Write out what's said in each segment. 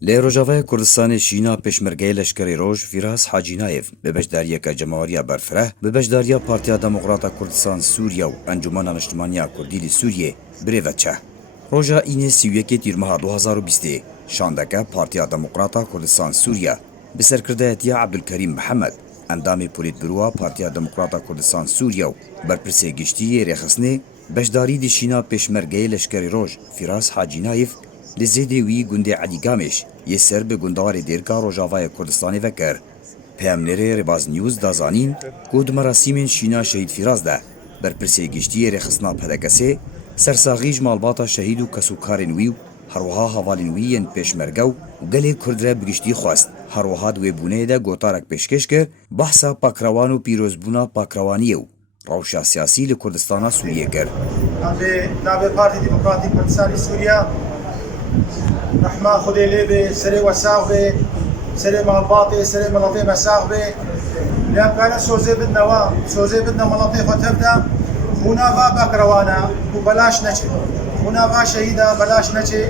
لی روجاوای کردستان شینا پشمرگه لشکری روج فیراس حاجی نایف به بجداریه که جمهوری برفره به بجداریه پارتیا دموکراتا کردستان سوریا و انجمن اجتماعی کردی سوریه بریوچه روژا این 31 تیر ماه 2020 شاندکه پارتیا دموکراتا کردستان سوریا به سرکردهیتی عبدالکریم محمد اندام پولیت بروا پارتیا دموکراتا کردستان سوریا و برپرسه گشتی رخصنه بجداری دی شینا پشمرگه لشکری روج فیراس حاجی نایف لزیدی وی گنده علی گامش یه سر به گندوار دیرکا روجاوای کردستانی وکر پیامنره رباز نیوز دازانین گود مراسیم شینا شهید فیراز ده بر پرسی گشتی رخصنا پدکسه سرساغیج مالباتا شهید و کسوکارن ویو هروها حوالین ویین پیشمرگو و گلی کردره بگشتی خواست هروها دوی بونه ده گوتارک پیشکش کرد بحثا پاکروان و پیروزبونا پاکروانیه و روشا سیاسی لکردستانا سوریه کرد نابه پارتی دموکراتی کردستانی سوریا رحمه خودی لیبه سری وساق به سری مالباطی سری ملاطی مساق به لام كان سوزي بدنا ملاطي فتبدا هنا فا بكروانا وبلاش نجي هنا فا شهيدا بلاش نجي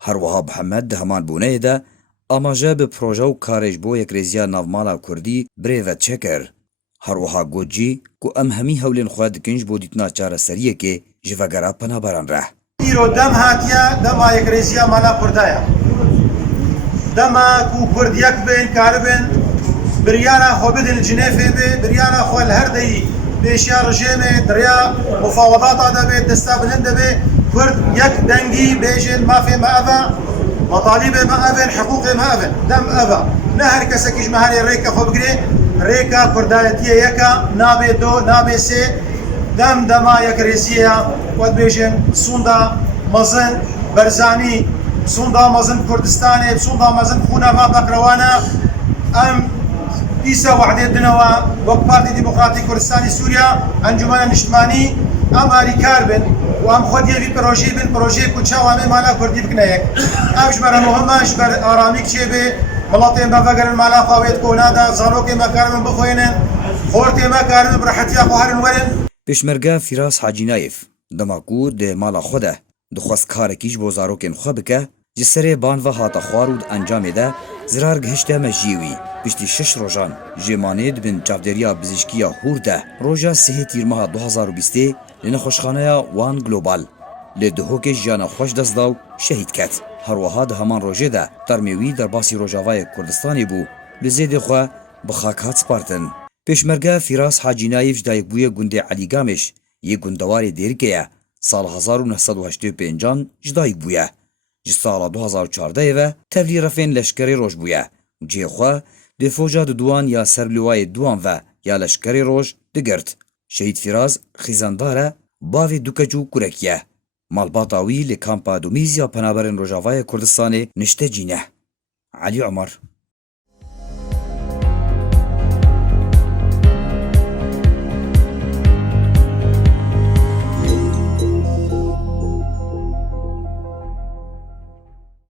هروها محمد همان بونه ده آماجه به پروژه و کارش بو یک ریزیا نافمالا کردی بریوت چکر هروها گوجی کو ام همی هولین خواد کنج بو دیتنا چاره سریه که جوگرا پنا بران ره ایرو دم هاتیا دم یک ریزیا مالا کردایا دم کو کردیک بین کاربن بريانا خو بدن جنيفي بي بريانا خو الهردي بيشيا رجيمي دريا مفاوضات هذا بي دستا بلند بي كرد يك دنجي بيجن ما في ما أبا مطالبه ما أبن حقوقه ما أبن دم أبا نهر كسكيش مهاري ريكا خو بقري ريكا كردايتية يكا نابي دو نابي سي دم دما يك ريزيا ود بيجن سوندا مزن برزاني سوندا مزن كردستاني سوندا مزن خونا ما بكروانا ام إيسا وعدي دنوا وقت ديمقراطي كردستاني سوريا انجمن اجتماعي ام هاري كاربن وام خودي في بروجي كوتشا وام مالا كردي بكنايك امش برا مهمه شبر اراميك شيبه ملاطين بفقر المالا قاويت كونادا زاروكي مكارم بخوينن خورتي مكارم برحتيا قهرن ورن پیشمرگه فیراس حاجی نایف دماکو ده مالا خوده دخواست کارکیش بو زاروکن خو بکه جسره بان و هاتا خوارود انجام ده زرار گهشته مجیوی پشتی 6 روزان جمانه دبن چاودریا بزشکیا هورده روزا 3 تیر ماه 2020 لنه خوشخانه وان گلوبال لدهوک جانا خوش دزداو شهید کت هر وهاد همان روزه ده ترمیوی در باسی روجاوای کردستانی بو لزید خو بخاکات سپارتن پیشمرگه فیراس حاجی نایف جدایک بوی گنده علی گامش یه گندوار دیرکه سال 1985 جدایک بویه جسال 2014 و تبلی رفین لشکری روش بویه جیخوا دفوجا دوان یا سرلوای دوان و یا لشکری روش دگرد شهید فیراز خیزانداره باوی دوکجو کرکیه مالباتاوی لکامپا دومیز یا پنابرن روجاوای کردستان نشته جینه علی عمر